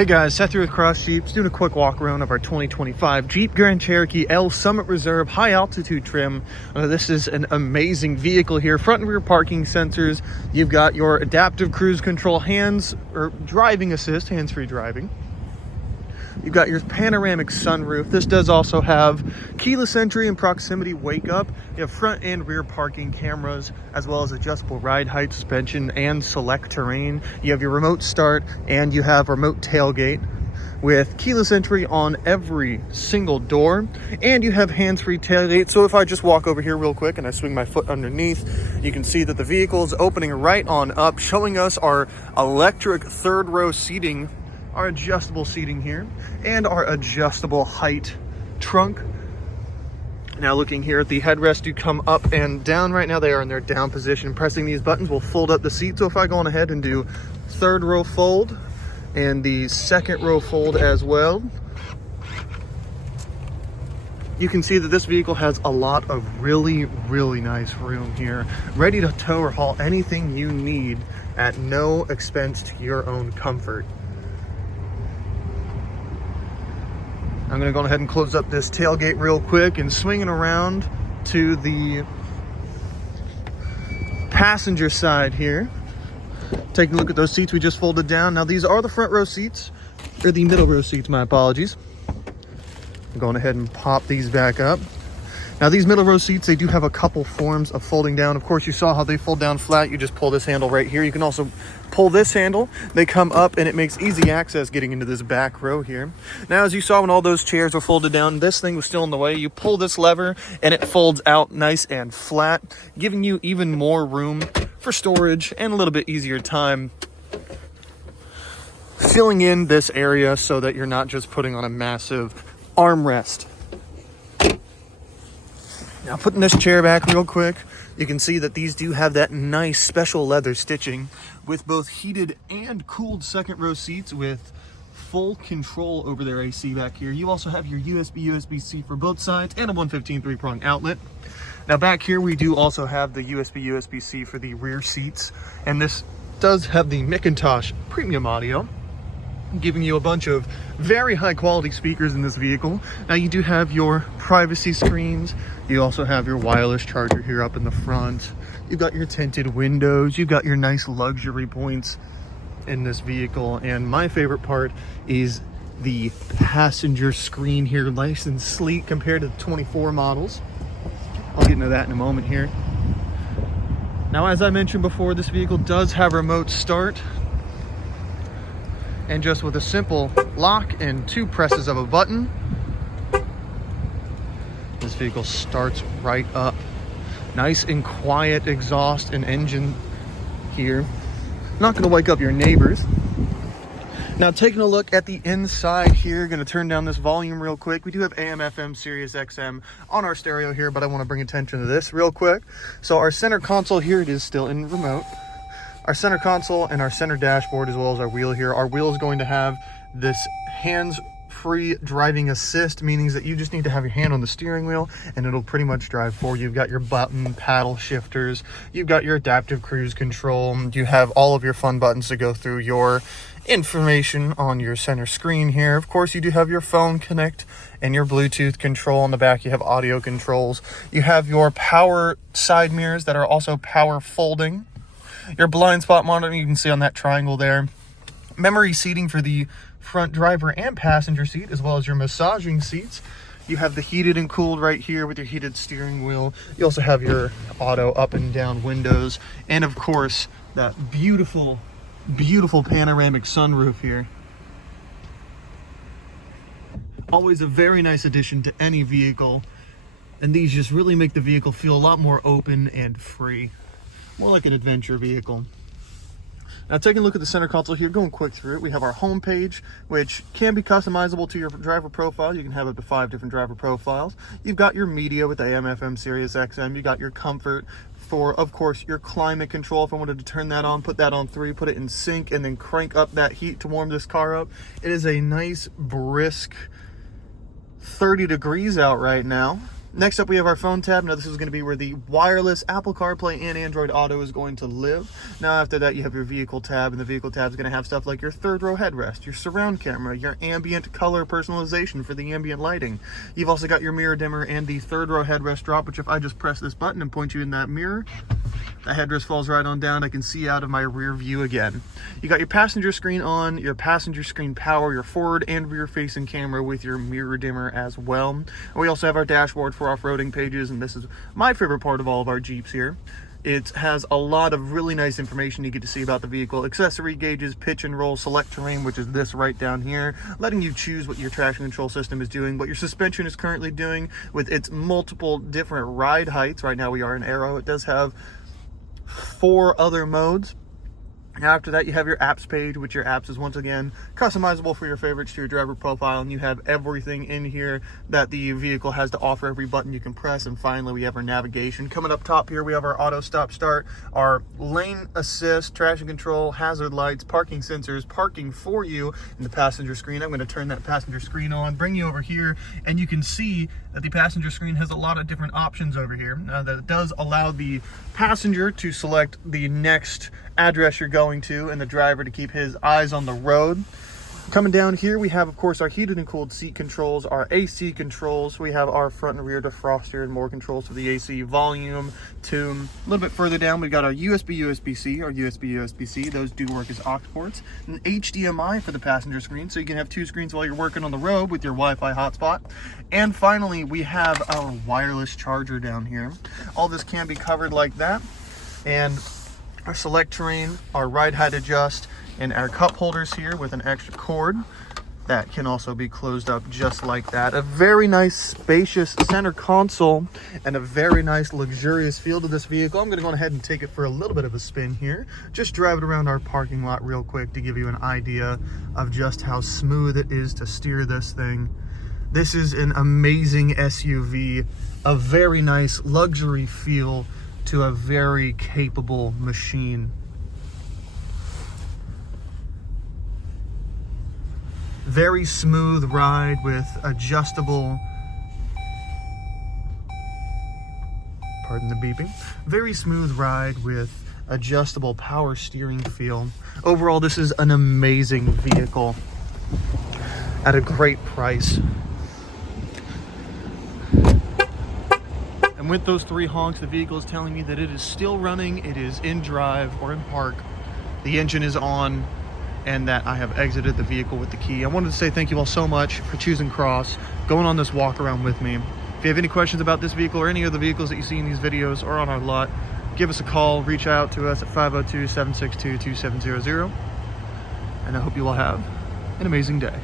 Hey guys, Seth here with Cross Jeeps, doing a quick walk around of our 2025 Jeep Grand Cherokee L Summit Reserve high altitude trim. This is an amazing vehicle here. Front and rear parking sensors. You've got your adaptive cruise control driving assist, hands-free driving. You've got your panoramic sunroof. This does also have keyless entry and proximity wake up. You have front and rear parking cameras, as well as adjustable ride height, suspension, and select terrain. You have your remote start, and you have remote tailgate with keyless entry on every single door, and you have hands-free tailgate. So if I just walk over here real quick and I swing my foot underneath, you can see that the vehicle is opening right on up, showing us our electric third row seating, our adjustable seating here, and our adjustable height trunk. Now looking here at the headrest, you come up and down. Right now they are in their down position. Pressing these buttons will fold up the seat. So if I go on ahead and do third row fold and the second row fold as well, you can see that this vehicle has a lot of really nice room here, ready to tow or haul anything you need at no expense to your own comfort. I'm gonna go ahead and close up this tailgate real quick and swing it around to the passenger side here. Taking a look at those seats we just folded down. Now these are the front row seats, or the middle row seats, my apologies. I'm going ahead and pop these back up. Now these middle row seats, they do have a couple forms of folding down. Of course, you saw how they fold down flat. You just pull this handle right here. You can also pull this handle. They come up and it makes easy access getting into this back row here. Now, as you saw when all those chairs were folded down, this thing was still in the way. You pull this lever and it folds out nice and flat, giving you even more room for storage and a little bit easier time filling in this area so that you're not just putting on a massive armrest. Now putting this chair back real quick, you can see that these do have that nice special leather stitching with both heated and cooled second row seats with full control over their AC back here. You also have your USB-C for both sides and a 115 3-prong outlet. Now back here we do also have the USB-C for the rear seats, and this does have the Macintosh premium audio, giving you a bunch of very high quality speakers in this vehicle. Now you do have your privacy screens. You also have your wireless charger here up in the front. You've got your tinted windows. You've got your nice luxury points in this vehicle. And my favorite part is the passenger screen here, nice and sleek compared to the 24 models. I'll get into that in a moment here. Now, as I mentioned before, this vehicle does have remote start. And just with a simple lock and 2 presses of a button, this vehicle starts right up. Nice and quiet exhaust and engine here. Not gonna wake up your neighbors. Now taking a look at the inside here, gonna turn down this volume real quick. We do have AM, FM, Sirius XM on our stereo here, but I wanna bring attention to this real quick. So our center console here, it is still in remote. Our center console and our center dashboard, as well as our wheel here. Our wheel is going to have this hands-free driving assist, meaning that you just need to have your hand on the steering wheel and it'll pretty much drive for you. You've got your button paddle shifters. You've got your adaptive cruise control. You have all of your fun buttons to go through your information on your center screen here. Of course, you do have your phone connect and your Bluetooth control. On the back, you have audio controls. You have your power side mirrors that are also power folding. Your blind spot monitor, you can see on that triangle there. Memory seating for the front driver and passenger seat, as well as your massaging seats. You have the heated and cooled right here with your heated steering wheel. You also have your auto up and down windows. And of course, that beautiful panoramic sunroof here. Always a very nice addition to any vehicle. And these just really make the vehicle feel a lot more open and free. More like an adventure vehicle. Now taking a look at the center console here, going quick through it, we have our home page, which can be customizable to your driver profile. You can have up to 5 different driver profiles. You've got your media with the AM, FM, Sirius XM. You got your comfort for, of course, your climate control. If I wanted to turn that on, put that on 3, put it in sync, and then crank up that heat to warm this car up. It is a nice, brisk 30 degrees out right now. Next up, we have our phone tab. Now, this is going to be where the wireless Apple CarPlay and Android Auto is going to live. Now, after that, you have your vehicle tab, and the vehicle tab is going to have stuff like your third row headrest, your surround camera, your ambient color personalization for the ambient lighting. You've also got your mirror dimmer and the third row headrest drop, which if I just press this button and point you in that mirror, the headrest falls right on down. I can see out of my rear view again. You got your passenger screen on, your passenger screen power, your forward and rear facing camera with your mirror dimmer as well. And we also have our dashboard for off-roading pages, and this is my favorite part of all of our Jeeps here. It has a lot of really nice information you get to see about the vehicle. Accessory gauges, pitch and roll, select terrain, which is this right down here, letting you choose what your traction control system is doing, what your suspension is currently doing with its multiple different ride heights. Right now we are in Aero. It does have 4 other modes. After that, you have your apps page, which your apps is once again customizable for your favorites to your driver profile, and you have everything in here that the vehicle has to offer, every button you can press. And finally, we have our navigation. Coming up top here, we have our auto stop start, our lane assist, traction control, hazard lights, parking sensors, parking for you in the passenger screen. I'm going to turn that passenger screen on, bring you over here, and you can see that the passenger screen has a lot of different options over here. That it does allow the passenger to select the next address you're going to, and the driver to keep his eyes on the road. Coming down here, we have, of course, our heated and cooled seat controls, our AC controls. We have our front and rear defroster and more controls for the AC, volume, tune. A little bit further down, we've got our USB-C, our USB-C. Those do work as aux ports. An HDMI for the passenger screen, so you can have 2 screens while you're working on the road with your Wi-Fi hotspot. And finally, we have our wireless charger down here. All this can be covered like that. And our select terrain, our ride height adjust, and our cup holders here with an extra cord that can also be closed up just like that. A very nice spacious center console and a very nice luxurious feel to this vehicle. I'm going to go ahead and take it for a little bit of a spin here. Just drive it around our parking lot real quick to give you an idea of just how smooth it is to steer this thing. This is an amazing SUV, a very nice luxury feel to a very capable machine. Very smooth ride with adjustable, pardon the beeping, very smooth ride with adjustable power steering feel. Overall, this is an amazing vehicle at a great price. And with those 3 honks, the vehicle is telling me that it is still running, it is in drive or in park, the engine is on, and that I have exited the vehicle with the key. I wanted to say thank you all so much for choosing Cross, going on this walk around with me. If you have any questions about this vehicle or any of the vehicles that you see in these videos or on our lot, give us a call, reach out to us at 502-762-2700. And I hope you all have an amazing day.